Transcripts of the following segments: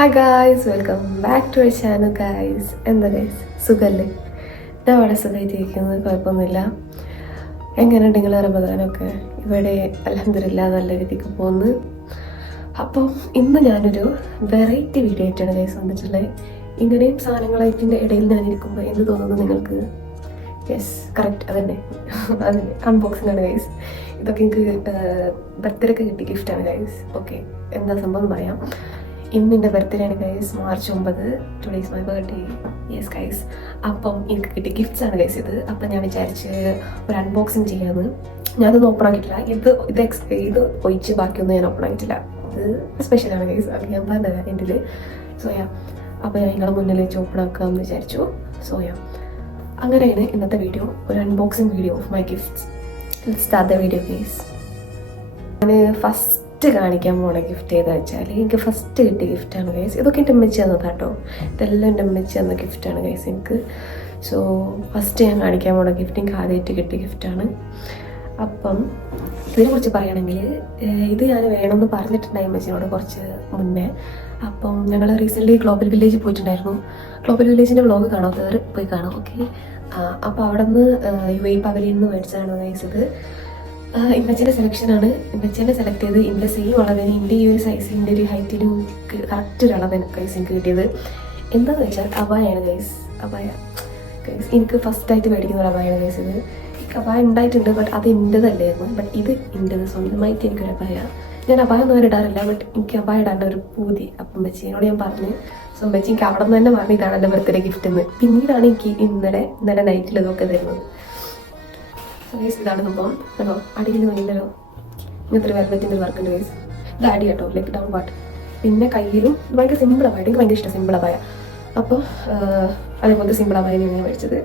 Hi guys, welcome back to our channel guys. എന്താ guys, സുഖമല്ലേ? ഞാൻ വളരെ സുഖമായിട്ടിരിക്കുന്നത്, കുഴപ്പമൊന്നുമില്ല. എങ്ങനെയുണ്ട് നിങ്ങൾ റമദാനൊക്കെ? ഇവിടെ അൽഹംദുലില്ലാ നല്ല രീതിക്ക് പോകുന്നു. അപ്പോൾ ഇന്ന് ഞാനൊരു വെറൈറ്റി വീഡിയോ ആയിട്ടാണ് ഗൈസ് വന്നിട്ടുള്ളത്. ഇങ്ങനെയും സാധനങ്ങളായിട്ടിൻ്റെ ഇടയിൽ ഞാനിരിക്കുമ്പോൾ എന്ത് തോന്നുന്നു നിങ്ങൾക്ക്? യെസ്, കറക്റ്റ്, അതന്നെ അൺബോക്സിംഗ് ആണ് ഗൈസ്. ഇതൊക്കെ എനിക്ക് ബർത്ത്ഡേക്ക് കിട്ടിയ ഗിഫ്റ്റാണ് ഗൈസ്. ഓക്കെ, എന്താ സംഭവം എന്ന് പറയാം. ഇന്ന് എൻ്റെ ബർത്ത്ഡേ ആണ് guys, March 9. Today is my birthday. Yes guys, അപ്പം എനിക്ക് കിട്ടിയ ഗിഫ്റ്റ്സ് ആണ് ഗൈസ് ഇത്. അപ്പം ഞാൻ വിചാരിച്ച് ഒരു അൺബോക്സിങ് ചെയ്യാമെന്ന്. ഞാനതൊന്നും ഓപ്പൺ ആക്കിയിട്ടില്ല. ഇത് ഒഴിച്ച് ബാക്കിയൊന്നും ഞാൻ ഓപ്പൺ ആക്കിയിട്ടില്ല. ഇത് സ്പെഷ്യലാണ് ഗൈസ്, അത് ഞാൻ പറഞ്ഞത് എൻ്റെ ഇതിൽ. സോയാ, അപ്പോൾ ഞാൻ നിങ്ങളുടെ മുന്നിൽ വെച്ച് ഓപ്പൺ ആക്കാമെന്ന് വിചാരിച്ചു. സോയാ, അങ്ങനെയാണ് ഇന്നത്തെ വീഡിയോ, ഒരു unboxing video of my gifts. Let's start the video guys. ഞാൻ ഫസ്റ്റ് കാണിക്കാൻ പോണ ഗിഫ്റ്റ് ഏതാ വെച്ചാൽ, എനിക്ക് ഫസ്റ്റ് കിട്ടിയ ഗിഫ്റ്റാണ് ഗൈസ്. ഇതൊക്കെ എൻ്റെ അമ്മച്ചി തന്നതാണ് കേട്ടോ. ഇതെല്ലാം എൻ്റെ അമ്മച്ചി തന്ന ഗിഫ്റ്റാണ് ഗൈസ് എനിക്ക്. സോ ഫസ്റ്റ് ഞാൻ കാണിക്കാൻ പോണ ഗിഫ്റ്റ് എനിക്ക് ആദ്യമായിട്ട് കിട്ടിയ ഗിഫ്റ്റാണ്. അപ്പം ഇതിനെക്കുറിച്ച് പറയുകയാണെങ്കിൽ, ഇത് ഞാൻ വേണമെന്ന് പറഞ്ഞിട്ടുണ്ടായി അമ്മച്ചിനോട് കുറച്ച് മുന്നേ. അപ്പം ഞങ്ങൾ റീസെൻ്റ്ലി ഗ്ലോബൽ വില്ലേജിൽ പോയിട്ടുണ്ടായിരുന്നു. ഗ്ലോബൽ വില്ലേജിൻ്റെ വ്ളോഗ് കാണാത്തവർ പോയി കാണാം. ഓക്കെ, അപ്പോൾ അവിടെ നിന്ന് UAE പവലിയിൽ നിന്ന് മേടിച്ചതാണ് ഗൈസ് ഇത്. ഇമ്മച്ചിൻ്റെ സെലക്ഷനാണ്. ഇമ്മച്ചിനെ സെലക്ട് ചെയ്ത് എൻ്റെ സെയിം അളവിന്, എൻ്റെ ഈ ഒരു സൈസ്, എൻ്റെ ഒരു ഹൈറ്റിനും കറക്റ്റ് ഒരു അളവിന് ഗൈസ് എനിക്ക് കിട്ടിയത്. എന്താണെന്ന് വെച്ചാൽ അബായാണ് ഗൈസ്. അബായ ഗൈസ് എനിക്ക് ഫസ്റ്റായിട്ട് മേടിക്കുന്ന ഒരു അബായാണ് ഗൈസ് ഇത്. അബായ ഉണ്ടായിട്ടുണ്ട്, ബട്ട് അത് എൻ്റെതല്ലായിരുന്നു. ബട്ട് ഇത് എൻ്റെത്, സ്വന്തമായിട്ട് എനിക്കൊരു അബായ. ഞാൻ അബായ ഒന്നും ഇടാറില്ല, ബട്ട് എനിക്ക് അബായ ഇടാണ്ട് ഒരു പൂതി. അപ്പം അമ്മച്ചിനോട് ഞാൻ പറഞ്ഞു. സോ അമ്മച്ചി എനിക്ക് അവിടെ നിന്ന് തന്നെ പറഞ്ഞു ഇതാണ് എൻ്റെ ബർത്ത്ഡേ ഗിഫ്റ്റ് എന്ന്. പിന്നീടാണ് എനിക്ക് ഇന്നലെ നൈറ്റിൽ ഇതൊക്കെ തരുന്നത്. ഗൈസ് ഇതാണ് സംഭവം കേട്ടോ. അടിയിൽ ഭയങ്കര ഇങ്ങനത്തെ ഒരു വെൽവെറ്റിൻ്റെ ഒരു വർക്ക് ഉണ്ട് ഗൈസ്. ഇത് അടി കേട്ടോ, ലൈക്ക് ഡൗൺ പാർട്ട്. പിന്നെ കയ്യിലും ഭയങ്കര സിമ്പിൾ അബായ, എനിക്ക് ഭയങ്കര ഇഷ്ടം സിമ്പിൾ അബായ. അപ്പോൾ അതേപോലത്തെ സിമ്പിൾ അബായ ഞാൻ മേടിച്ചത്.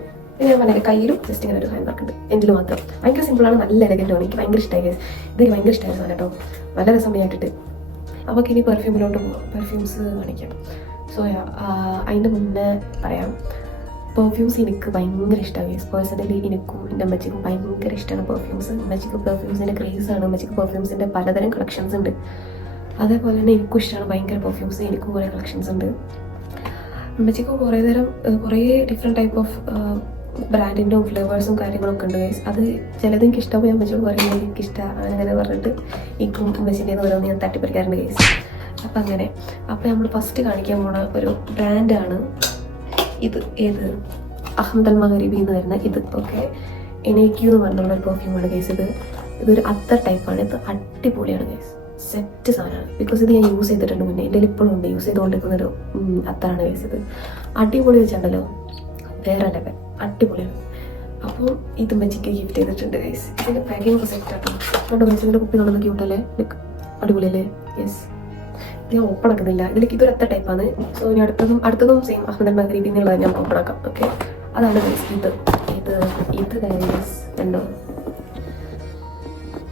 ഞാൻ പറഞ്ഞ കയ്യിലും ജസ്റ്റ് ഇങ്ങനെ ഒരു ഹാൻഡ് വർക്ക് ഉണ്ട്, എൻ്റെ മാത്രം. ഭയങ്കര സിമ്പിളാണ്, നല്ല എലഗൻ്റാണ്. എനിക്ക് ഭയങ്കര ഇഷ്ടമായി ഗൈസ്. ഇതെനിക്ക് ഭയങ്കര ഇഷ്ടമായ സാധനം കേട്ടോ, നല്ല രസം ഇട്ടിട്ട്. അപ്പോൾ ഇനി പെർഫ്യൂമിലോട്ട് പോകാം, പെർഫ്യൂംസ് കാണിക്കാം. സോ അതിൻ്റെ മുന്നേ പറയാം, പെർഫ്യൂംസ് എനിക്ക് ഭയങ്കര ഇഷ്ടമാണ് ഗൈസ്. പേഴ്സണലി എനിക്കും എൻ്റെ അമ്മച്ചിക്കും ഭയങ്കര ഇഷ്ടമാണ് പെർഫ്യൂംസ്. അമ്മച്ചിക്ക് പെർഫ്യൂംസിൻ്റെ ക്രേസാണ്. അമ്മച്ചിക്ക് പെർഫ്യൂംസിൻ്റെ പലതരം കളക്ഷൻസ് ഉണ്ട്. അതേപോലെ തന്നെ എനിക്കും ഇഷ്ടമാണ് ഭയങ്കര പെർഫ്യൂംസ്. എനിക്കും കുറേ കളക്ഷൻസ് ഉണ്ട്. അമ്മച്ചിക്ക് കുറേ ഡിഫറെൻറ്റ് ടൈപ്പ് ഓഫ് ബ്രാൻഡിൻ്റെ ഫ്ലേവേഴ്സും കാര്യങ്ങളൊക്കെ ഉണ്ട് ഗൈസ്. അത് ചിലത് എനിക്ക് ഇഷ്ടമാകുമ്പോൾ ഞാൻ അമ്മച്ചോട് പറയുന്നത് എനിക്കിഷ്ടമാണ് അങ്ങനെ പറഞ്ഞിട്ട് എനിക്കും അമ്മച്ചിൻ്റെ ഓരോന്ന് ഞാൻ തട്ടിപ്പറിക്കാറുണ്ട് ഗൈസ്. അപ്പം അങ്ങനെ, അപ്പം നമ്മൾ ഫസ്റ്റ് കാണിക്കാൻ പോണ ഒരു ബ്രാൻഡാണ് ഇത്. ഏത് അഹമ്മദ് അൽ മഗ്രിബി എന്ന് വരുന്ന ഇത്. ഓക്കെ, NAQ എന്ന് പറഞ്ഞുള്ള ഒരു പെർഫ്യൂമാണ് ഗൈസ് ഇത്. ഇതൊരു അത്തർ ടൈപ്പാണ്. ഇത് അടിപൊളിയാണ് ഗൈസ്, സെറ്റ് സാധനമാണ്. ബിക്കോസ് ഇത് ഞാൻ യൂസ് ചെയ്തിട്ടുണ്ട് മുന്നേ, എൻ്റെ ഇപ്പോഴും ഉണ്ട് യൂസ് ചെയ്തുകൊണ്ടിരിക്കുന്നൊരു അത്തറാണ് ഗൈസ് ഇത്. അടിപൊളി വെച്ചിട്ടുണ്ടല്ലോ, വേറെ ലെവൽ, അടിപൊളിയാണ്. അപ്പോൾ ഇത് മച്ചിക്ക് ഗിഫ്റ്റ് ചെയ്തിട്ടുണ്ട് ഗൈസ്. ഇതിൻ്റെ പാക്കിംഗ് ഒക്കെ സെറ്റ് ആട്ടോ. അതുകൊണ്ട് മച്ചിൻ്റെ കുപ്പി കാണുന്ന ക്യൂട്ടല്ലേ, ലൈക്ക് അടിപൊളിയല്ലേ? യെസ്, ഞാൻ ഓപ്പൺ ആക്കുന്നില്ല. ഇതിലേക്ക് ഇതൊരു അത്ത ടൈപ്പാണ്. സോ ഇനി അടുത്തതും സെയിം അഹമ്മദ് അൽ മഗ്രിബി എന്നുള്ളത് ഞാൻ ഓപ്പൺ ആക്കാം. ഓക്കെ, അതാണ് ഗൈസ് ഇത് ഗൈസ് കണ്ടോ,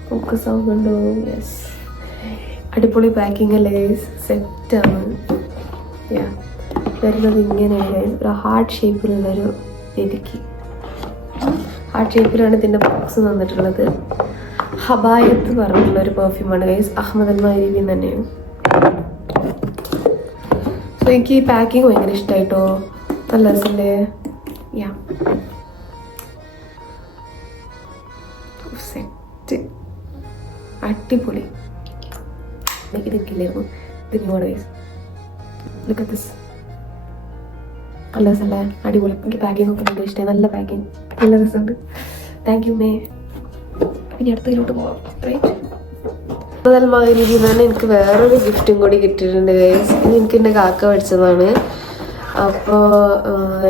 ഫോക്കസ് ആവുന്നുണ്ടോ? യെസ്, അടിപൊളി പാക്കിംഗ് അല്ലേ ഗൈസ്, സെറ്റാണ്. വരുന്നത് ഇങ്ങനെയാണ് ഗൈസ്, ഒരു ഹാർട്ട് ഷേപ്പിലുള്ളൊരു രീതിക്ക്. ഹാർട്ട് ഷേപ്പിലാണ് ഇതിൻ്റെ ബോക്സ് തന്നിട്ടുള്ളത്. ഹബായത്ത് പറഞ്ഞിട്ടുള്ളൊരു പെർഫ്യൂമാണ് ഗൈസ്, അഹമ്മദ് അൽ മഗ്രിബി തന്നെയാണ്. സോ എനിക്ക് ഈ പാക്കിങ് ഭയങ്കര ഇഷ്ടമായിട്ടോ, നല്ല രസമല്ലേ? സെറ്റ് അടിപൊളി. ഇതിരിക്കില്ലായിരുന്നു, ഇതിനോട് ഗൈസ് ലുക്ക് അറ്റ് ദിസ്. നല്ല രസമല്ലേ, അടിപൊളി. എനിക്ക് പാക്കിംഗ് ഒക്കെ ഭയങ്കര ഇഷ്ടമായി, നല്ല പാക്കിങ്, നല്ല രസമുണ്ട്. Thank you may. ഇനി അടുത്തതിലോട്ട് പോവാം. റൈറ്റ്, അഹമ്മദ് അൽ മഗ്രിബിയിൽ നിന്ന് തന്നെ എനിക്ക് വേറൊരു ഗിഫ്റ്റും കൂടി കിട്ടിയിട്ടുണ്ട് ഗൈസ്. ഇത് എനിക്ക് എൻ്റെ കാക്ക മേടിച്ചതാണ്. അപ്പോൾ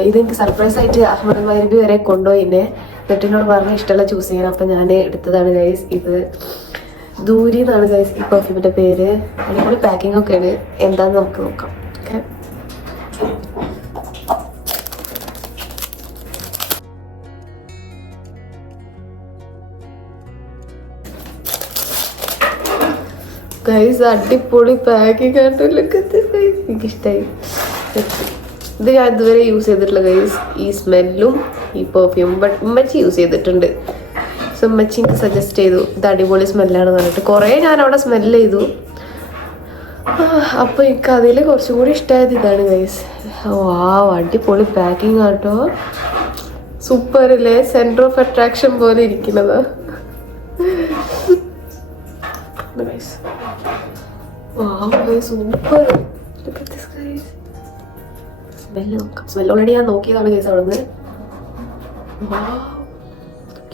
ഇതെനിക്ക് സർപ്രൈസ് ആയിട്ട് അഹമ്മദ് അൽ മഗ്രിബി വരെ കൊണ്ടുപോയിന്നെ. എന്നിട്ടിനോട് പറഞ്ഞ് ഇഷ്ടമുള്ള ചൂസ് ചെയ്യാൻ. അപ്പം ഞാൻ എടുത്തതാണ് ഗൈസ് ഇത്. ദൂരി എന്നാണ് ഗൈസ് ഈ പെർഫ്യൂമിൻ്റെ പേര്. അടിപൊളി പാക്കിംഗ് ഒക്കെയാണ്. എന്താണെന്ന് നമുക്ക് നോക്കാം. ഓക്കെ, ഗൈസ് അടിപൊളി പാക്കിംഗ് ആയിട്ടൊക്കെ എനിക്കിഷ്ടമായി. ഇത് ഞാൻ ഇതുവരെ യൂസ് ചെയ്തിട്ടുള്ള ഗൈസ്, ഈ സ്മെല്ലും ഈ പെർഫ്യൂം. ബട്ട് ഉമ്മച്ചി യൂസ് ചെയ്തിട്ടുണ്ട്. സോ ഉമ്മച്ചി എനിക്ക് സജസ്റ്റ് ചെയ്തു ഇത് അടിപൊളി സ്മെല്ലാണെന്ന് പറഞ്ഞിട്ട്. കുറേ ഞാൻ അവിടെ സ്മെല്ല് ചെയ്തു. അപ്പോൾ എനിക്ക് അതിൽ കുറച്ചും കൂടി ഇഷ്ടമായത് ഇതാണ് ഗൈസ്. അടിപൊളി പാക്കിംഗ് ആട്ടോ, സൂപ്പർ അല്ലേ, സെൻറ്റർ ഓഫ് അട്രാക്ഷൻ പോലെ ഇരിക്കുന്നത്. സൂപ്പർ. സ്മെല്ല് നോക്കാം. സ്മെല്ല് ഓൾറെഡി ഞാൻ നോക്കിയതാണ് ഗൈസ് അവിടെ നിന്ന്.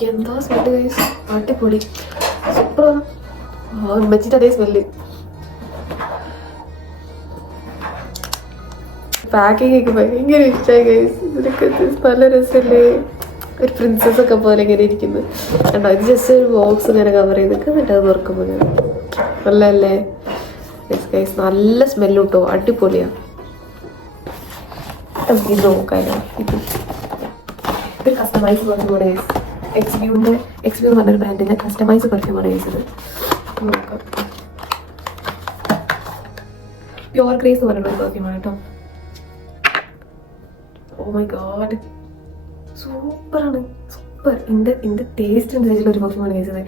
എന്താ സ്മെല്ല് ഗൈസ്, അടിപൊളി സൂപ്പറാണ്. ഉമ്മച്ചിട്ട് അതേ സ്മെല്ല്. പാക്കിംഗ് ഒക്കെ ഭയങ്കര ഇഷ്ടമായി ഗൈസ്. ഇതിലൊക്കെ നല്ല രസമല്ലേ, ഒരു പ്രിൻസസ് ഒക്കെ പോലെ ഇങ്ങനെ ഇരിക്കുന്നത് കണ്ടോ. ഇത് ജസ്റ്റ് ഒരു ബോക്സ് ഇങ്ങനെ കവർ ചെയ്തൊക്കെ എന്നിട്ട് അത് തുറക്കുമ്പോൾ ഇങ്ങനെ നല്ലല്ലേ ഗൈസ്. നല്ല സ്മെല്ല് കിട്ടോ, അടിപൊളിയാണ്. നമുക്ക് ഇത് നോക്കാമല്ലോ. ഇത് കസ്റ്റമൈസ് പെർഫ്യൂമാണ് ഗൈസ്. എക്സ്ബ്യൂ എന്ന് പറഞ്ഞൊരു ബ്രാൻഡിൻ്റെ കസ്റ്റമൈസ് പെർഫ്യൂമാണ് ഗൈസ്. ഇത് നോക്കാം. പ്യുവർ ഗ്രേസ് എന്ന് പറഞ്ഞൊരു പെർഫ്യൂമാണ് കേട്ടോ. ഓ മൈ ഗോഡ്, സൂപ്പറാണ്, സൂപ്പർ. ഇതിൻ്റെ ടേസ്റ്റ് അനുസരിച്ചുള്ള ഒരു പെർഫ്യൂമാണ് കഴിച്ചത്.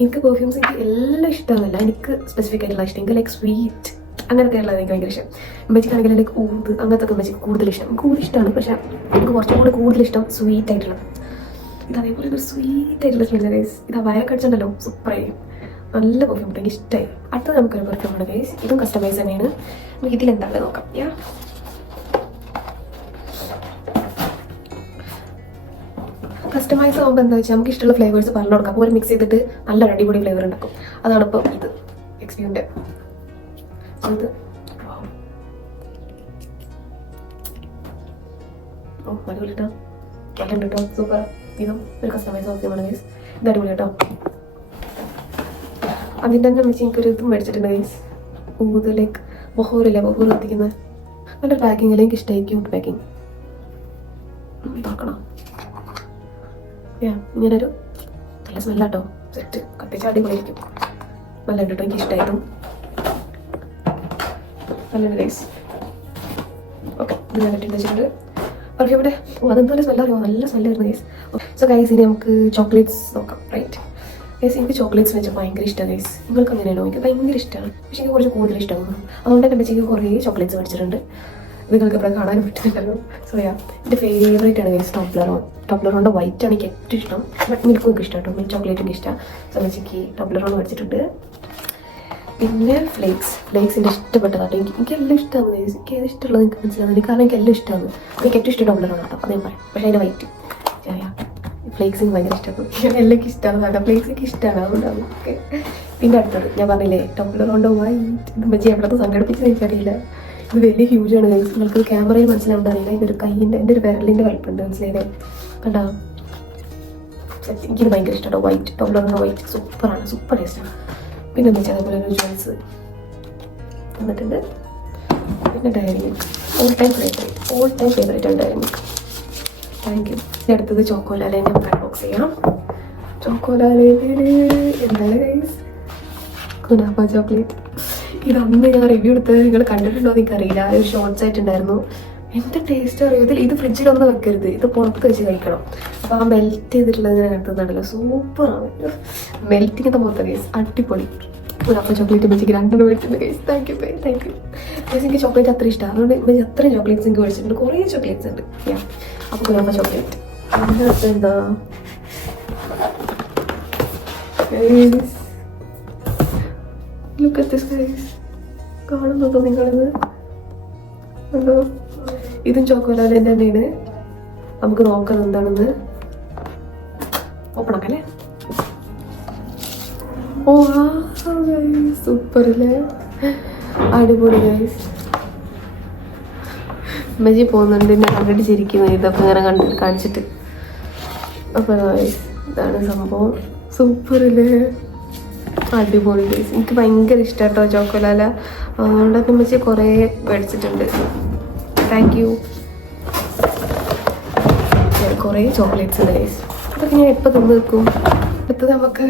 എനിക്ക് പെർഫ്യൂംസ് എനിക്ക് എല്ലാം ഇഷ്ടമല്ല, എനിക്ക് സ്പെസിഫിക് ആയിട്ടുള്ള ഇഷ്ടം. എനിക്ക് ലൈക്ക് സ്വീറ്റ് അങ്ങനെയൊക്കെ ഉള്ളത് എനിക്ക് ഭയങ്കര ഇഷ്ടം. ഉമ്മച്ചിക്കാണെങ്കിൽ ലൈക്ക് ഊത് അങ്ങനത്തെ ഒക്കെ ഉമ്മച്ചിക്ക് കൂടുതൽ ഇഷ്ടം. കൂടുതൽ ഇഷ്ടമാണ്, പക്ഷേ എനിക്ക് കുറച്ചും കൂടി കൂടുതൽ ഇഷ്ടം സ്വീറ്റ് ആയിട്ടുള്ളത്. ഇത് അതേപോലെ ഒരു സ്വീറ്റ് ആയിട്ടുള്ള സ്മെല്ല് ഗൈസ്. ഇത് വയറൊക്കെ അടിച്ചിട്ടുണ്ടല്ലോ, സൂപ്പറായിരിക്കും. നല്ല പെർഫ്യൂം, എനിക്ക് ഇഷ്ടമായി. അടുത്തത് നമുക്കൊരു പെർഫ്യൂമാണ് ഗൈസ്. ഇതും കസ്റ്റമൈസ് തന്നെയാണ്. നമുക്ക് ഇതിലെന്താണെന്ന് നോക്കാം. കസ്റ്റമൈസ് ആകുമ്പോൾ എന്താ വെച്ചാൽ നമുക്ക് ഇഷ്ടമുള്ള ഫ്ലേവേഴ്സ് പറഞ്ഞു കൊടുക്കാം. അപ്പോൾ മിക്സ് ചെയ്തിട്ട് നല്ല അടിപൊളി ഫ്ലേവർ ഉണ്ടാക്കും. അതാണ് ഇപ്പോൾ ഇത് എക്സ്ബ്യൂൻ്റെ ഇത്. അടിപൊളി കേട്ടോ, കേട്ടോ കേട്ടോ, സൂപ്പർ. ഇതും ഒരു കസ്റ്റമൈസ് ഓപ്ഷനാണ് ഗൈസ്. ഇത് അടിപൊളി കേട്ടോ. അതിൻ്റെ തന്നെ വെച്ച് എനിക്കൊരു ഇതും മേടിച്ചിട്ടുണ്ട് ഗൈസ്. ഊത് ലൈക്ക് ബഹൂറില്ലേ, ബഹൂർ എത്തിക്കുന്നത് നല്ലൊരു പാക്കിംഗ് അല്ലേ, എനിക്ക് ഇഷ്ടമായിരിക്കും പാക്കിംഗ്. നോക്കണം ഇങ്ങനൊരു നല്ല സ്മെല്ലാട്ടോ. സെറ്റ് കത്തിച്ച് അടിപൊളിയായിരിക്കും. നല്ല കേട്ടോ, എനിക്ക് ഇഷ്ടമായിരുന്നു. നല്ലൊരു ഗൈസ്. ഓക്കെ, ഇത് ഞാൻ വെച്ചിട്ടുണ്ട് പെർഫ്യൂമിൻ്റെ. അതെന്തായാലും സ്മെല്ലറിയോ, നല്ല സ്മെല്ലായിരുന്നു ഗൈസ്. സോ ഗൈസ്, ഇനി നമുക്ക് ചോക്ലേറ്റ്സ് നോക്കാം. റൈറ്റ് ഗൈസ്, എനിക്ക് ചോക്ലേറ്റ്സ് വെച്ചാൽ ഭയങ്കര ഇഷ്ടമാണ് ഗൈസ്. നിങ്ങൾക്ക് അങ്ങനെയാണോ? എനിക്ക് ഭയങ്കര ഇഷ്ടമാണ്, പക്ഷേ എനിക്ക് കുറച്ച് കൂടുതൽ ഇഷ്ടമാണ്. അതുകൊണ്ട് എൻ്റെ അമ്മച്ചിക്ക് കുറേ ചോക്ലേറ്റ്സ് മേടിച്ചിട്ടുണ്ട്. നിങ്ങൾക്ക് ഇവിടെ കാണാനും പറ്റുന്നുണ്ടല്ലോ. സോ എൻ്റെ ഫേവറേറ്റ് ആണ് ഗൈസ് ടോപ്ലറോൺ. ടോപ്ലറോണിൻ്റെ വൈറ്റ് ആണ് എനിക്ക് ഏറ്റവും ഇഷ്ടം. ബട്ട് മിൽക്കും എനിക്ക് ഇഷ്ടം കേട്ടോ, മിൽക്ക് ചോക്ലേറ്റ് എനിക്ക് ഇഷ്ടമാണ്. സോ അമ്മച്ചിക്ക് ടോപ്ലറോൺ മേടിച്ചിട്ടുണ്ട്. പിന്നെ ഫ്ലേക്സിൻ്റെ ഇഷ്ടപ്പെട്ടതാട്ടോ. എനിക്ക് എല്ലാം ഇഷ്ടമാണ് ഗൈസ്. എനിക്ക് ഏത് ഇഷ്ടമുള്ളത് എനിക്ക് മനസ്സിലാകുന്നില്ല, കാരണം എനിക്ക് എല്ലാം ഇഷ്ടമാണ്. എനിക്ക് ഏറ്റവും ഇഷ്ടം ടോപ്ലറോൺ കേട്ടോ, അതേ പറയാം. പക്ഷേ അതിൻ്റെ വൈറ്റ് ഫ്ലേക്സിന് ഭയങ്കര ഇഷ്ടമാണ്. എല്ലാം ഇഷ്ടമാണ് കേട്ടോ, ഫ്ലേക്സ് എനിക്ക് ഇഷ്ടമാണ്, അതുകൊണ്ടാണ്. ഓക്കെ, പിന്നെ അടുത്തത് ഞാൻ പറഞ്ഞില്ലേ ടോപ്ലറോണിൻ്റെ വൈറ്റ്. ഇത് അമ്മച്ചി എവിടത്തെ സംഘടിപ്പിച്ചത് എനിക്കറിയില്ല. ഇത് വലിയ ഹ്യൂജാണ് ഗൈസ്. നിങ്ങൾക്ക് ക്യാമറയിൽ മനസ്സിലാവുന്നത് അറിയില്ല. ഇതൊരു കൈയിൻ്റെ, എൻ്റെ ഒരു വിരലിൻ്റെ വലിപ്പുണ്ട്, മനസ്സിലായില്ലേ? കണ്ടോ, എനിക്കിത് ഭയങ്കര ഇഷ്ടമാണ് വൈറ്റ്. ടോപ്ലറിൻ്റെ വൈറ്റ് സൂപ്പറാണ്, സൂപ്പർ ടേസ്റ്റാണ്. പിന്നെ എന്താ വെച്ചാൽ അതേപോലെ ഒരു ജ്യൂസ് വന്നിട്ടുണ്ട്. പിന്നെ Dairy Milk, all time favourite ആണ് ഡയറി മിൽക്ക്. Thank you. അടുത്തത് ചോക്കോലാലെ ഞാൻ അൺബോക്സ് ചെയ്യാം. ചോക്കോലാലെ എന്താണ് ഗൈസ്, കുനാഫ ചോക്ലേറ്റ്. ഇത് അന്ന് ഞാൻ റിവ്യൂ എടുത്തത് നിങ്ങൾ കണ്ടിട്ടുണ്ടോ എന്ന് എനിക്കറിയില്ല. ഒരു ഷോർട്ട്സ് ആയിട്ടുണ്ടായിരുന്നു. എന്ത് ടേസ്റ്റ് അറിയാം. ഇത് ഫ്രിഡ്ജിലൊന്നും വെക്കരുത്, ഇത് പുറത്ത് വെച്ച് കഴിക്കണം. അപ്പോൾ ആ മെൽറ്റ് ചെയ്തിട്ടുള്ളത് ഞാൻ എടുത്തതാണല്ലോ, സൂപ്പറാണ്. മെൽറ്റിങ്ങത്തെ പുറത്തെ ഗൈസ്, അടിപൊളി. അപ്പോൾ ചോക്ലേറ്റ് വെച്ചിട്ട് 2 മേടിച്ചിട്ടുണ്ട് ഗൈസ്. Thank you guys. എനിക്ക് ചോക്ലേറ്റ് അത്ര ഇഷ്ടമാണ്, അതുകൊണ്ട് അത്രയും ചോക്ലേറ്റ്സ് എനിക്ക് മേടിച്ചിട്ടുണ്ട്. കുറേ ചോക്ലേറ്റ്സ് ഉണ്ട്. അപ്പോൾ കുനാഫ ചോക്ലേറ്റ്. അതിനകത്ത് എന്താ ലുക്ക് അറ്റ് ദിസ് ഗൈസ്. കാണുന്നതോ നിങ്ങളിത് ഉണ്ടോ? ഇതും ചോക്കോലാലേൻ്റെ തന്നെയാണ്. നമുക്ക് നോക്കാം എന്താണെന്ന്. ഓപ്പൺ ആക്കല്ലേ? ഓ സൂപ്പർ അല്ലേ, അടിപൊളി ഗൈസ്. ഉമ്മച്ചി പോകുന്നുണ്ട്, എന്നെ കണ്ടിട്ട് ചിരിക്കുന്നത് ഇതൊക്കെ ഇങ്ങനെ കാണിച്ചിട്ട്. അപ്പോൾ ഗൈസ് ഇതാണ് സംഭവം. സൂപ്പർ അല്ലേ, അടിപൊളി ഗൈസ്. എനിക്ക് ഭയങ്കര ഇഷ്ടമാണ് കേട്ടോ ചോക്കോലാല, അതുകൊണ്ട് തന്നെ ഉമ്മച്ചി കുറേ മേടിച്ചിട്ടുണ്ട്. Thank you. കുറേ ചോക്ലേറ്റ്സ് ഉണ്ട് ഗൈസ്. അതൊക്കെ ഞാൻ എപ്പോൾ തിന്ന് വെക്കും. അടുത്തത് നമുക്ക്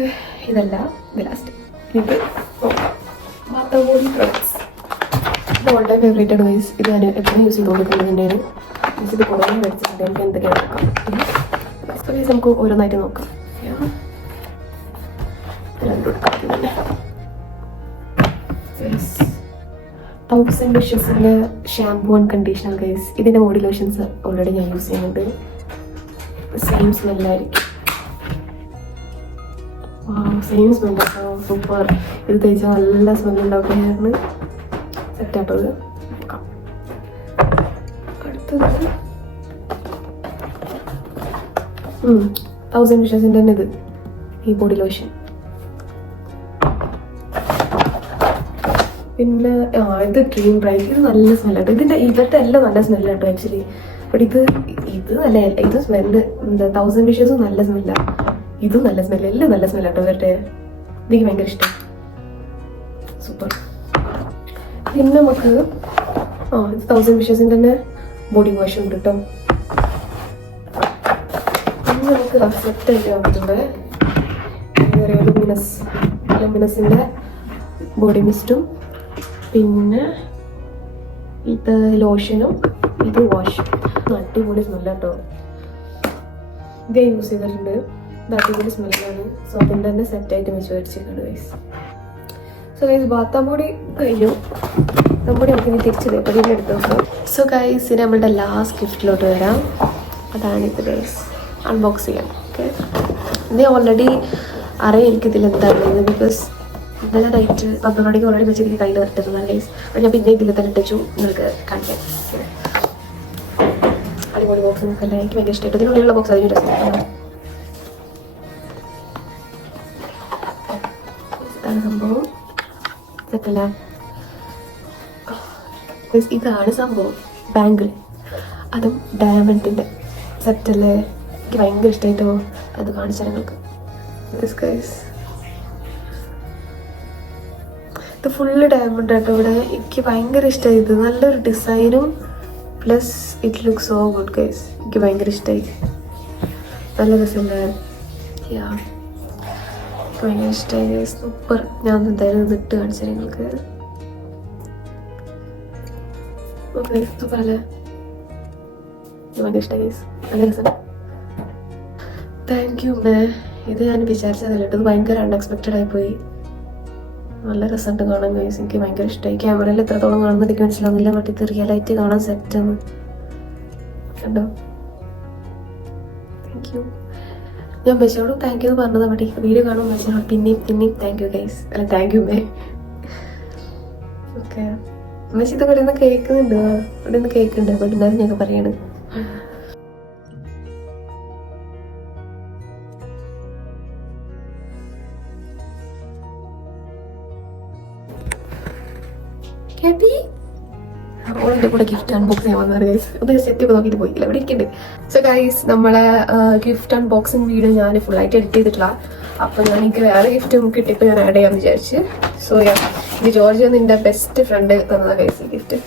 ഇതല്ല, ഇത് ലാസ്റ്റ്. ഇത് പ്രൊഡക്ട്സ്. ഇത് ഓൾ ടൈം ഫേവറേറ്റ് ആണ് ഗൈസ്. ഇത് ഞാൻ എപ്പോഴും യൂസ് ചെയ്തുകൊണ്ടിരിക്കുന്നതിൻ്റെയാണ്. ഇത് കുറേ മേടിച്ചിട്ടുണ്ട്. എനിക്ക് എന്തൊക്കെയാണ് നോക്കാം ഗൈസ്, നമുക്ക് ഓരോന്നായിട്ട് നോക്കാം. 1000 ഡിഷസിൻ്റെ ഷാംപൂ ആൻഡ് കണ്ടീഷണർ ഗൈസ്. ഇതിൻ്റെ ബോഡി ലോഷൻസ് ഓൾറെഡി ഞാൻ യൂസ് ചെയ്യുന്നുണ്ട്. സെയിം സ്മെല്ലായിരിക്കും. സെയിം സ്മെല്ലാട്ടോ, സൂപ്പർ. ഇത് തേച്ചാൽ നല്ല സ്മെല്ലുണ്ടാവുകയായിരുന്നു. സെറ്റാട്ടത്. അടുത്തത് 1000 ഡിഷസിൻ്റെ തന്നെ ഇത്, ഈ ബോഡി ലോഷൻ. പിന്നെ ഇത് ഡ്രീം ബ്രൈറ്റ്. ഇത് നല്ല സ്മെല്ലാട്ടോ. ഇവരുടെ എല്ലാം നല്ല സ്മെല്ലാട്ടോ ആക്ച്വലി. ബട്ട് ഇത് നല്ല, ഇത് സ്മെല്ല് 1000 ഡിഷസും നല്ല സ്മെല്ലാണ്. ഇതും നല്ല സ്മെല്ല്, എല്ലാം നല്ല സ്മെല്ലാട്ടോ ഇവരുടെ. എനിക്ക് ഭയങ്കര ഇഷ്ടം. സൂപ്പർ. പിന്നെ നമുക്ക് ഇത് 1000 ഡിഷസിൻ്റെ തന്നെ ബോഡി വാഷ് ഉണ്ട് കേട്ടോ. പിന്നെ നമുക്ക് സെറ്റായിട്ട് വന്നിട്ടുണ്ട് ലുമിനസിൻ്റെ ബോഡി മിസ്റ്റും, പിന്നെ ഇത് ലോഷനും, ഇത് വാഷും. അടിപൊളി സ്മെല്ലാട്ടോ. ഇത് യൂസ് ചെയ്തിട്ടുണ്ട്. ഇത് അടിപൊളി സ്മെല്ലാണ്. സോ അതിൻ്റെ തന്നെ സെറ്റായിട്ട് വെച്ച് മേടിച്ചിട്ടുണ്ട് guys. So guys bath body കഴിഞ്ഞു. നമ്മുടെ നമുക്ക് ഇനി തിരിച്ച് തേപ്പടിയിൽ എടുത്ത് നോക്കാം. സോ ഗൈസ് ഇനി നമ്മളുടെ ലാസ്റ്റ് ഗിഫ്റ്റിലോട്ട് വരാം. അതാണിത് ഗൈസ്. അൺബോക്സ് ചെയ്യാം. ഓക്കെ, ഇത് ഓൾറെഡി അറിയാം എനിക്കിതിൽ എന്താണെന്ന്. ബിക്കോസ് ഇന്നലെ നൈറ്റ് 12 മണിക്ക് ഓൾറെഡി വെച്ച് എനിക്ക് കയ്യിൽ ഇട്ടിരുന്നതാണ് ഗൈസ്. അപ്പോൾ ഞാൻ പിന്നെ ഇതിൽ തന്നെ ഇട്ടിച്ചു നിങ്ങൾക്ക് കാണിക്കാം. അടിപൊളി ബോക്സ് നിങ്ങൾക്കല്ല, എനിക്ക് ഭയങ്കര ഇഷ്ടപ്പെട്ടു. ഇതിനുള്ളിലുള്ള ബോക്സ് അതിന് രസമാണ്. ഇതാണ് സംഭവം. സെറ്റല്ല, ഇതാണ് സംഭവം. ബാങ്കിൾ, അതും ഡയമണ്ടിൻ്റെ സെറ്റല്ലേ. എനിക്ക് ഭയങ്കര ഇഷ്ടമായിട്ടോ. അത് കാണിച്ചാൽ നിങ്ങൾക്ക്. ഇത് ഫുള്ള് ഡയമണ്ട് ആട്ടോ ഇവിടെ. എനിക്ക് ഭയങ്കര ഇഷ്ടമായി. ഇത് നല്ലൊരു ഡിസൈനും plus it look so good guys. എനിക്ക് ഭയങ്കര ഇഷ്ടമായി. നല്ല രസമല്ലേ? എനിക്ക് ഭയങ്കര ഇഷ്ടമായി ഗൈസ്. സൂപ്പർ. ഞാൻ എന്തായാലും ഇത് ഇട്ട് കാണിച്ചാൽ നിങ്ങൾക്ക്. സൂപ്പർ അല്ലേ? ഭയങ്കര ഇഷ്ടമായി ഗൈസ്. നല്ല രസം. Thank you may. ഇത് ഞാൻ വിചാരിച്ചതല്ല കേട്ടോ. ഇത് ഭയങ്കര അൺഎക്സ്പെക്റ്റഡ് ആയിപ്പോയി. നല്ല രസമുണ്ട് കാണാൻ ഗൈസ്. എനിക്ക് ഭയങ്കര ഇഷ്ടമായി. ക്യാമറയിൽ എത്രത്തോളം കാണുന്നത് എനിക്ക് മനസ്സിലാവുന്നില്ല. ബട്ട് ഇത് റിയലായിട്ട് കാണാൻ സെറ്റാണ്. കണ്ടോ? Thank you. ഞാൻ മെസ്സിയോടും താങ്ക് യു എന്ന് പറഞ്ഞത്. ബട്ട് വീഡിയോ കാണുമ്പോൾ മെസ്സിയോട് പിന്നെയും താങ്ക് യു ഗൈസ്. അല്ല thank you may. Okay, Messi ഇത് ഇവിടെ നിന്ന് കേൾക്കുന്നുണ്ട്. ഇവിടെ നിന്ന് കേൾക്കുന്നുണ്ട്. ബട്ട് എന്നാലും ഞങ്ങൾക്ക് പറയാണ്. ഓളിൻ്റെ കൂടെ ഗിഫ്റ്റ് അൺബോക്സ് ചെയ്യാൻ വന്നത് ഗൈസ്. ഒന്ന് സെറ്റ് ഒക്കെ നോക്കിയിട്ട് പോയില്ല, ഇവിടെ ഇരിക്കുന്നുണ്ട്. സോ ഗൈസ് നമ്മളെ ഗിഫ്റ്റ് അൺബോക്സിങ് വീഡിയോ ഞാൻ ഫുള്ളായിട്ട് എഡിറ്റ് ചെയ്തിട്ടില്ല. അപ്പോൾ ഞാൻ എനിക്ക് വേറെ ഗിഫ്റ്റ് കിട്ടിയപ്പോൾ ഞാൻ ആഡ് ചെയ്യാൻ വിചാരിച്ച്. സോ ഇത് ജോർജ് നിൻ്റെ ബെസ്റ്റ് ഫ്രണ്ട് തന്നതാണ് ഗൈസ് ഈ ഗിഫ്റ്റ്.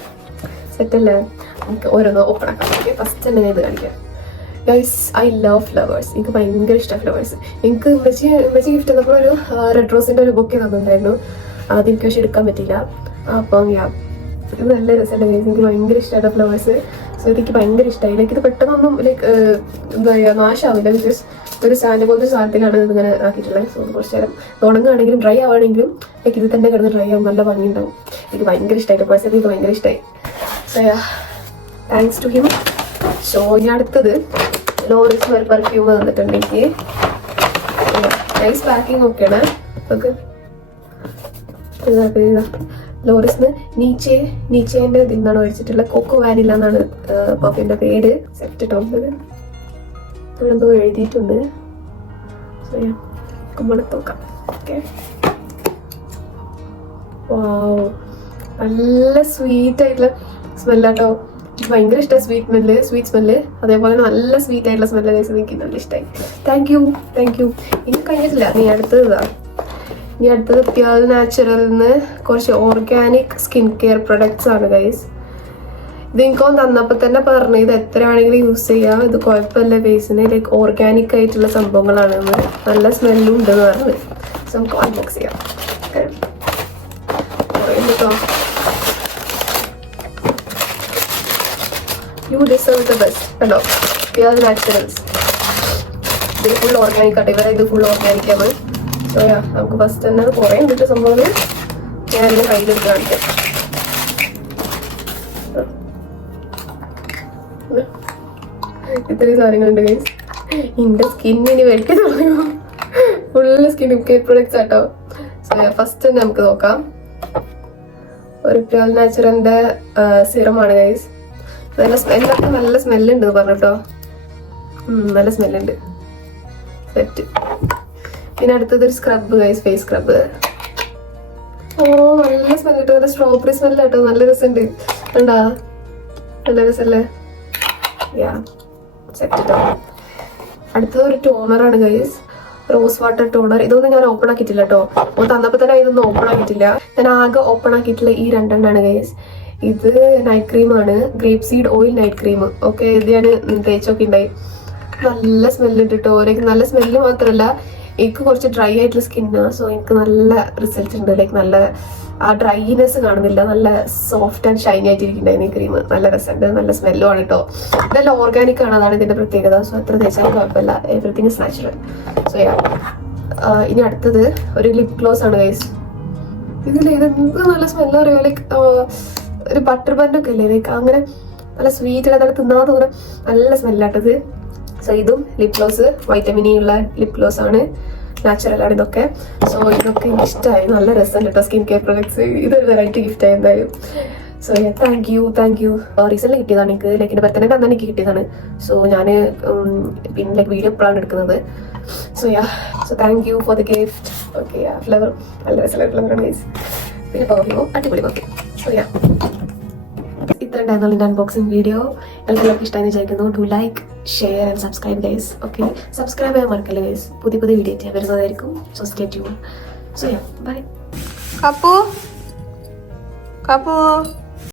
സെറ്റല്ലേ? നമുക്ക് ഓരോന്ന് ഓപ്പൺ ആക്കാൻ പറ്റും. ഫസ്റ്റ് തന്നെ ഞാൻ ഇത് കാണിക്കാം ഗൈസ്. I love flowers. എനിക്ക് ഭയങ്കര ഇഷ്ടമാണ് ഫ്ലവേഴ്സ്. എനിക്ക് വെച്ച് ഗിഫ്റ്റ് തന്നപ്പോൾ ഒരു റെഡ് റോസിൻ്റെ ഒരു ബൊക്കെ തന്നിട്ടുണ്ടായിരുന്നു. അതെനിക്ക് പക്ഷെ എടുക്കാൻ പറ്റിയില്ല. അപ്പം ഇത് നല്ല രസമല്ലേ ഗൈസ്. എനിക്ക് ഭയങ്കര ഇഷ്ടമായിട്ട് ഫ്ലവേഴ്സ്. സോ എനിക്ക് ഭയങ്കര ഇഷ്ടമായി. ലൈക്ക് ഇത് പെട്ടെന്നൊന്നും ലൈക്ക് എന്താ പറയുക നാശമാവില്ല. ബിക്കോസ് ഒരു സ്റ്റാൻഡ് പോലത്തെ സാധനത്തിലാണ് ഇതിങ്ങനെ ആക്കിയിട്ടുള്ളത്. സോ കുറച്ച് നേരം ഉണങ്ങുകയാണെങ്കിലും ഡ്രൈ ആവുകയാണെങ്കിലും ലൈക്ക് ഇത് തന്നെ കിടന്ന് ഡ്രൈ ആവും. നല്ല ഭംഗിയുണ്ടാവും. എനിക്ക് ഭയങ്കര ഇഷ്ടമായിട്ട് പേഴ്സണലി എനിക്ക് ഭയങ്കര ഇഷ്ടമായി. So thanks to him. So ഇനി അടുത്തത് ലോറിസ് പെർഫ്യൂം തന്നിട്ടുണ്ട് എനിക്ക്. നൈസ് പാക്കിംഗ് ഒക്കെയാണ്. ഓക്കെ, ലോറിസ്ന്ന് നീച്ചേൻ്റെ ഇതിൽ നിന്നാണ് മേടിച്ചിട്ടുള്ള. കൊക്കോ വാനില എന്നാണ് പെർഫ്യൂമിൻ്റെ പേര്. സെറ്റ് ടോപ്പ് ഇവിടെ എന്തോ എഴുതിയിട്ടുണ്ട്. മണത്ത് നോക്കാം. ഓക്കെ, വാവ്, നല്ല സ്വീറ്റ് ആയിട്ടുള്ള സ്മെല്ലാട്ടോ. എനിക്ക് ഭയങ്കര ഇഷ്ടമായി സ്വീറ്റ് സ്മെല്ല്. അതേപോലെ നല്ല സ്വീറ്റ് ആയിട്ടുള്ള സ്മെല്ല് എനിക്ക് നല്ല ഇഷ്ടമായി. Thank you. ഇനി കഴിഞ്ഞിട്ടില്ല. നീ അടുത്തത് പ്യുർ നാച്ചുറലിന്ന് കുറച്ച് ഓർഗാനിക് സ്കിൻ കെയർ പ്രൊഡക്ട്സ് ആണ് ഗൈസ്. ഇത് എനിക്കൊന്ന് തന്നപ്പോൾ തന്നെ പറഞ്ഞു ഇത് എത്ര വേണമെങ്കിലും യൂസ് ചെയ്യാം, ഇത് കുഴപ്പമില്ല ഫേസിന്, ലൈക്ക് ഓർഗാനിക് ആയിട്ടുള്ള സംഭവങ്ങളാണെന്ന്, നല്ല സ്മെല്ലും ഉണ്ടെന്ന് പറഞ്ഞു. സോ നമുക്ക് അൺബോക്സ് ചെയ്യാം. U deserve the best. കണ്ടോ, പ്യുർ നാച്ചുറൽസ്. ഇത് ഫുൾ ഓർഗാനിക് ആട്ടെ. ഇവരെ ഇത് ഫുൾ ഓർഗാനിക് ആണ്. സോ നമുക്ക് ഫസ്റ്റ് തന്നെ കുറേ ഉണ്ടിട്ട് സംഭവങ്ങൾ ഞാനിങ്ങനെ കയ്യിലെടുത്ത് കാണിക്കാം. ഇത്രയും സാധനങ്ങളുണ്ട് ഗൈസ്. എന്റെ സ്കിന്നിന് വെട്ടി തുടങ്ങും. ഫുള്ള് സ്കിൻ കെയർ പ്രൊഡക്ട്സ് ആട്ടോ. ഫസ്റ്റ് തന്നെ നമുക്ക് നോക്കാം. ഒരു പ്യൂർ നാച്ചുറലിന്റെ സിറമാണ് ഗൈസ്. നല്ല സ്മെല്ലൊക്കെ നല്ല സ്മെല്ലുണ്ട് പറഞ്ഞിട്ടോ. നല്ല സ്മെല്ലുണ്ട്. സെറ്റ്. പിന്നെ അടുത്തത് ഒരു സ്ക്രബ് ഗൈസ്, ഫേസ് സ്ക്രബ്. ഓ നല്ല സ്മെല്ല് കേട്ടോ. നല്ല സ്ട്രോബെറി സ്മെല്ല് കേട്ടോ. നല്ല രസമുണ്ട്. കണ്ടാ നല്ല രസമല്ലേ? യാ സെറ്റ് കേട്ടോ. അടുത്തത് ഒരു ടോണറാണ് ഗൈസ്, റോസ് വാട്ടർ ടോണർ. ഇതൊന്നും ഞാൻ ഓപ്പൺ ആക്കിയിട്ടില്ല കേട്ടോ. അപ്പോൾ തന്നപ്പോൾ തന്നെ ഇതൊന്നും ഓപ്പൺ ആക്കിയിട്ടില്ല. ഞാൻ ആകെ ഓപ്പൺ ആക്കിയിട്ടുള്ള ഈ രണ്ടെണ്ണമാണ് ഗൈസ്. ഇത് നൈറ്റ് ക്രീമാണ്, grape seed oil night cream. Okay, ഇത് ഞാൻ തേച്ചൊക്കെ ഉണ്ടായി. നല്ല സ്മെല്ല് ഉണ്ട് കേട്ടോ. എനിക്ക് നല്ല സ്മെല്ല് മാത്രമല്ല, എനിക്ക് കുറച്ച് ഡ്രൈ ആയിട്ടുള്ള സ്കിന്നാണ്. സോ എനിക്ക് നല്ല റിസൾട്ട് ഉണ്ട്. ലൈക്ക് നല്ല ആ ഡ്രൈനെസ് കാണുന്നില്ല. നല്ല സോഫ്റ്റ് ആൻഡ് ഷൈനി ആയിട്ടിരിക്കുന്നുണ്ടായിരുന്നു ഈ ക്രീം. നല്ല രസമുണ്ട്, നല്ല സ്മെല്ലും ആണ് കേട്ടോ. ഇതെല്ലാം ഓർഗാനിക് ആണ്, അതാണ് ഇതിന്റെ പ്രത്യേകത. സോ എത്ര തേച്ചാലും കുഴപ്പമില്ല. Everything is natural. സോ ഇനി അടുത്തത് ഒരു ലിപ് ഗ്ലോസ് ആണ് ഗൈസ്. ഇതിൽ ഇതെന്ത് നല്ല സ്മെല്ല് അറിയാം. ലൈക്ക് ഒരു ബട്ടർ ബന്നൊക്കെ ഇല്ലേ, ലൈക്ക് അങ്ങനെ നല്ല സ്വീറ്റ് അതൊക്കെ തിന്നാൻ തോന്നുന്ന നല്ല സ്മെല്ലാട്ടത്. സോ ഇതും ലിപ് ഗ്ലോസ്, വൈറ്റമിൻ ഇ ഉള്ള ലിപ് ഗ്ലോസ് ആണ്. നാച്ചുറൽ ആണ് ഇതൊക്കെ. സോ ഇതൊക്കെ എനിക്ക് ഇഷ്ടമായി. നല്ല രസമുണ്ട് കേട്ടോ സ്കിൻ കെയർ പ്രൊഡക്ട്സ്. ഇതൊരു വെറൈറ്റി ഗിഫ്റ്റ് ആയി എന്തായാലും. So thank U. റീസെന്റ് കിട്ടിയതാണ് എനിക്ക്. ലൈക്ക് എൻ്റെ ബർത്ത്ഡേ അന്ന് എനിക്ക് കിട്ടിയതാണ്. സോ ഞാൻ പിന്നെ ലൈക്ക് വീഡിയോ എപ്പോഴാണ് എടുക്കുന്നത്. So thank you for the gift. Okay, flower നല്ല രസമുള്ള ഫ്ലവറാണ് ഗൈസ്. പിന്നെ പെർഫ്യൂം അടിപൊളി പെർഫ്യൂം. സോ ഇത്ര ഉണ്ടായിരുന്നു എൻ്റെ അൺബോക്സിംഗ് വീഡിയോ. എല്ലാവർക്കും ഇഷ്ടമായി വിചാരിക്കുന്നു. Do like, share and subscribe guys. Okay, subscribe ചെയ്യാൻ മറക്കല്ലേ ഗൈസ്. പുതിയ വീഡിയോ ചെയ്യാൻ വരുന്നതായിരിക്കും. So stay tune. So bye. Cup